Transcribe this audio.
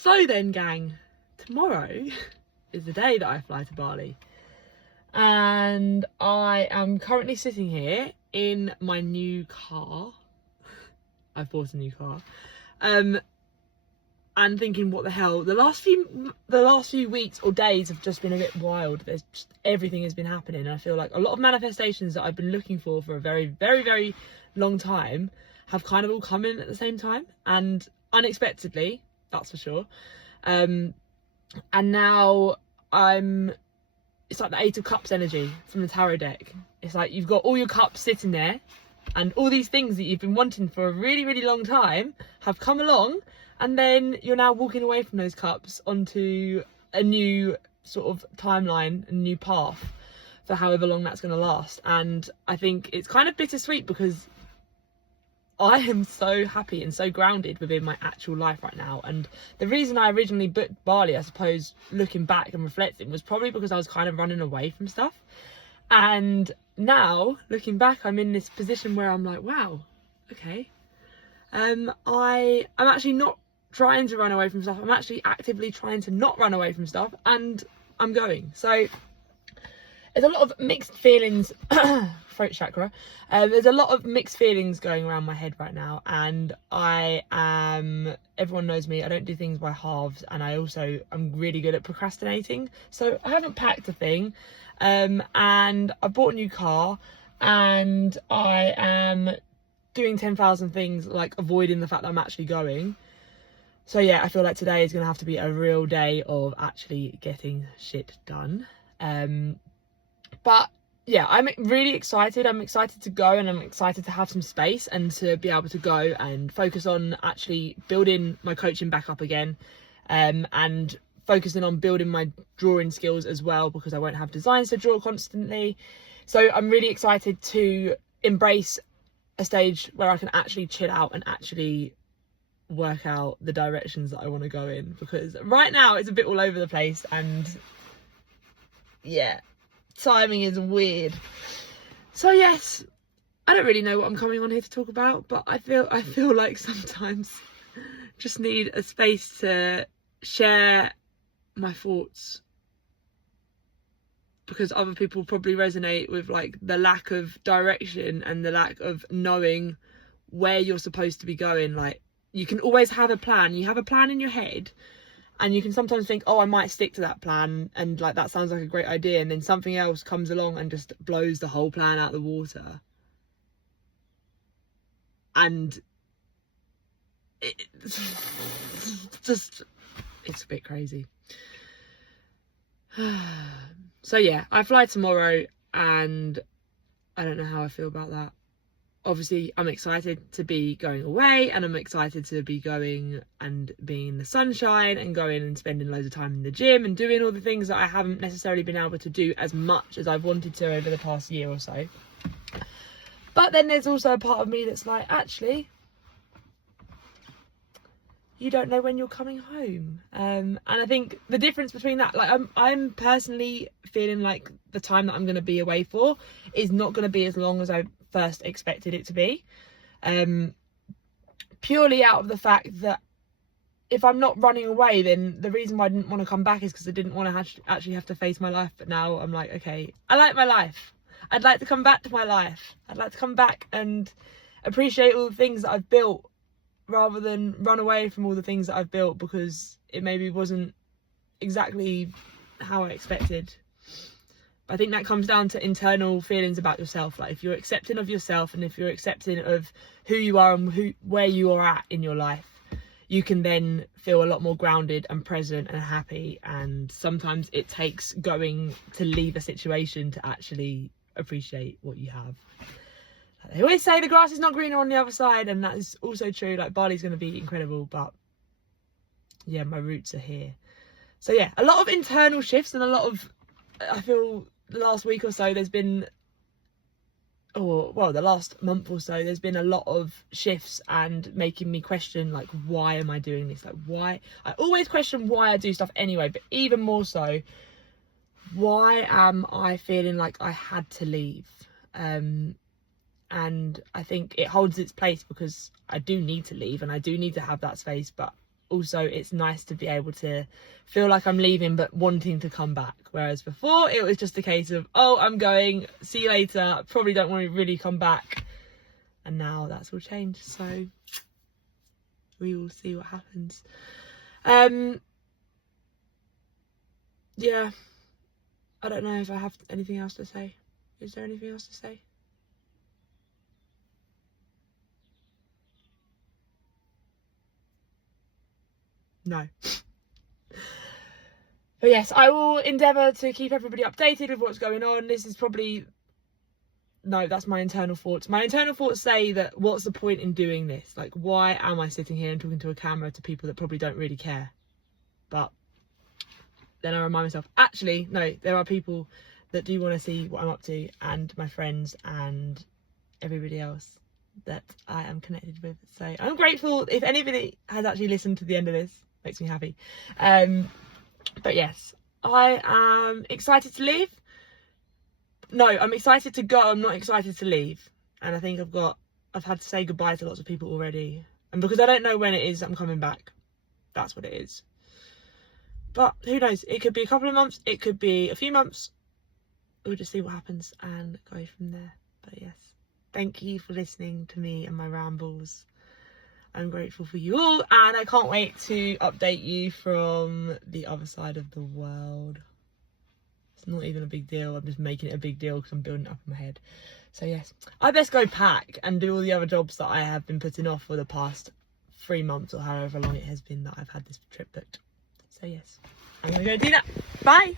So then, gang, tomorrow is the day that I fly to Bali. And I am currently sitting here in my new car. I've bought a new car. And thinking, what the hell? The last few weeks or days have just been a bit wild. There's just, everything has been happening. And I feel like a lot of manifestations that I've been looking for a very, very, very long time have kind of all come in at the same time, and unexpectedly, that's for sure. And now it's like the Eight of Cups energy from the tarot deck. It's like you've got all your cups sitting there, and all these things that you've been wanting for a really, really long time have come along, and then you're now walking away from those cups onto a new sort of timeline, a new path for however long that's going to last. And I think it's kind of bittersweet because I am so happy and so grounded within my actual life right now. And the reason I originally booked Bali, I suppose, looking back and reflecting, was probably because I was kind of running away from stuff. And now, looking back, I'm in this position where I'm like, wow, okay. I'm actually not trying to run away from stuff. I'm actually actively trying to not run away from stuff, and I'm going. So there's a lot of mixed feelings. Throat chakra. There's a lot of mixed feelings going around my head right now, and everyone knows me, I don't do things by halves, and I'm really good at procrastinating. So I haven't packed a thing, and I bought a new car, and I am doing 10,000 things, like avoiding the fact that I'm actually going. So yeah, I feel like today is going to have to be a real day of actually getting shit done. But yeah, I'm really excited. I'm excited to go, and I'm excited to have some space and to be able to go and focus on actually building my coaching back up again, and focusing on building my drawing skills as well, because I won't have designs to draw constantly. So I'm really excited to embrace a stage where I can actually chill out and actually work out the directions that I want to go in, because right now it's a bit all over the place, and yeah, timing is weird. So yes, I don't really know what I'm coming on here to talk about, but I feel like sometimes just need a space to share my thoughts, because other people probably resonate with like the lack of direction and the lack of knowing where you're supposed to be going. Like, you can always have a plan. You have a plan in your head, and you can sometimes think, oh, I might stick to that plan, and like that sounds like a great idea, and then something else comes along and just blows the whole plan out of the water. And it's a bit crazy. So yeah, I fly tomorrow, and I don't know how I feel about that. Obviously, I'm excited to be going away, and I'm excited to be going and being in the sunshine and going and spending loads of time in the gym and doing all the things that I haven't necessarily been able to do as much as I've wanted to over the past year or so. But then there's also a part of me that's like, actually, you don't know when you're coming home. And I think the difference between that, like I'm personally feeling like the time that I'm going to be away for is not going to be as long as I first expected it to be, purely out of the fact that if I'm not running away, then the reason why I didn't want to come back is because I didn't want to actually have to face my life. But now I'm like, okay, I like my life. I'd like to come back to my life. I'd like to come back and appreciate all the things that I've built, rather than run away from all the things that I've built because it maybe wasn't exactly how I expected. I think that comes down to internal feelings about yourself. Like, if you're accepting of yourself, and if you're accepting of who you are and where you are at in your life, you can then feel a lot more grounded and present and happy. And sometimes it takes going to leave a situation to actually appreciate what you have. They always say the grass is not greener on the other side, and that is also true. Like, Bali's going to be incredible, but yeah, my roots are here. So yeah, a lot of internal shifts, and I feel the last week or so there's been, the last month or so, there's been a lot of shifts and making me question, like, why am I doing this? Like, why? I always question why I do stuff anyway, but even more so, why am I feeling like I had to leave? And I think it holds its place because I do need to leave and I do need to have that space, but also it's nice to be able to feel like I'm leaving but wanting to come back, whereas before it was just a case of, oh, I'm going, see you later, probably don't want to really come back. And now that's all changed, so we will see what happens. Yeah, I don't know if I have anything else to say. Is there anything else to say? No. But yes, I will endeavour to keep everybody updated with what's going on. This is probably... No, that's my internal thoughts. My internal thoughts say that what's the point in doing this? Like, why am I sitting here and talking to a camera to people that probably don't really care? But then I remind myself, actually, no, there are people that do want to see what I'm up to, and my friends and everybody else that I am connected with. So I'm grateful if anybody has actually listened to the end of this. Makes me happy. But yes, I am excited to leave. No, I'm excited to go. I'm not excited to leave. And I think I've had to say goodbye to lots of people already. And because I don't know when it is I'm coming back, that's what it is. But who knows? It could be a couple of months. It could be a few months. We'll just see what happens and go from there. But yes, thank you for listening to me and my rambles. I'm grateful for you all, and I can't wait to update you from the other side of the world. It's not even a big deal. I'm just making it a big deal because I'm building it up in my head. So yes, I best go pack and do all the other jobs that I have been putting off for the past 3 months or however long it has been that I've had this trip booked. So yes, I'm gonna go do that. Bye.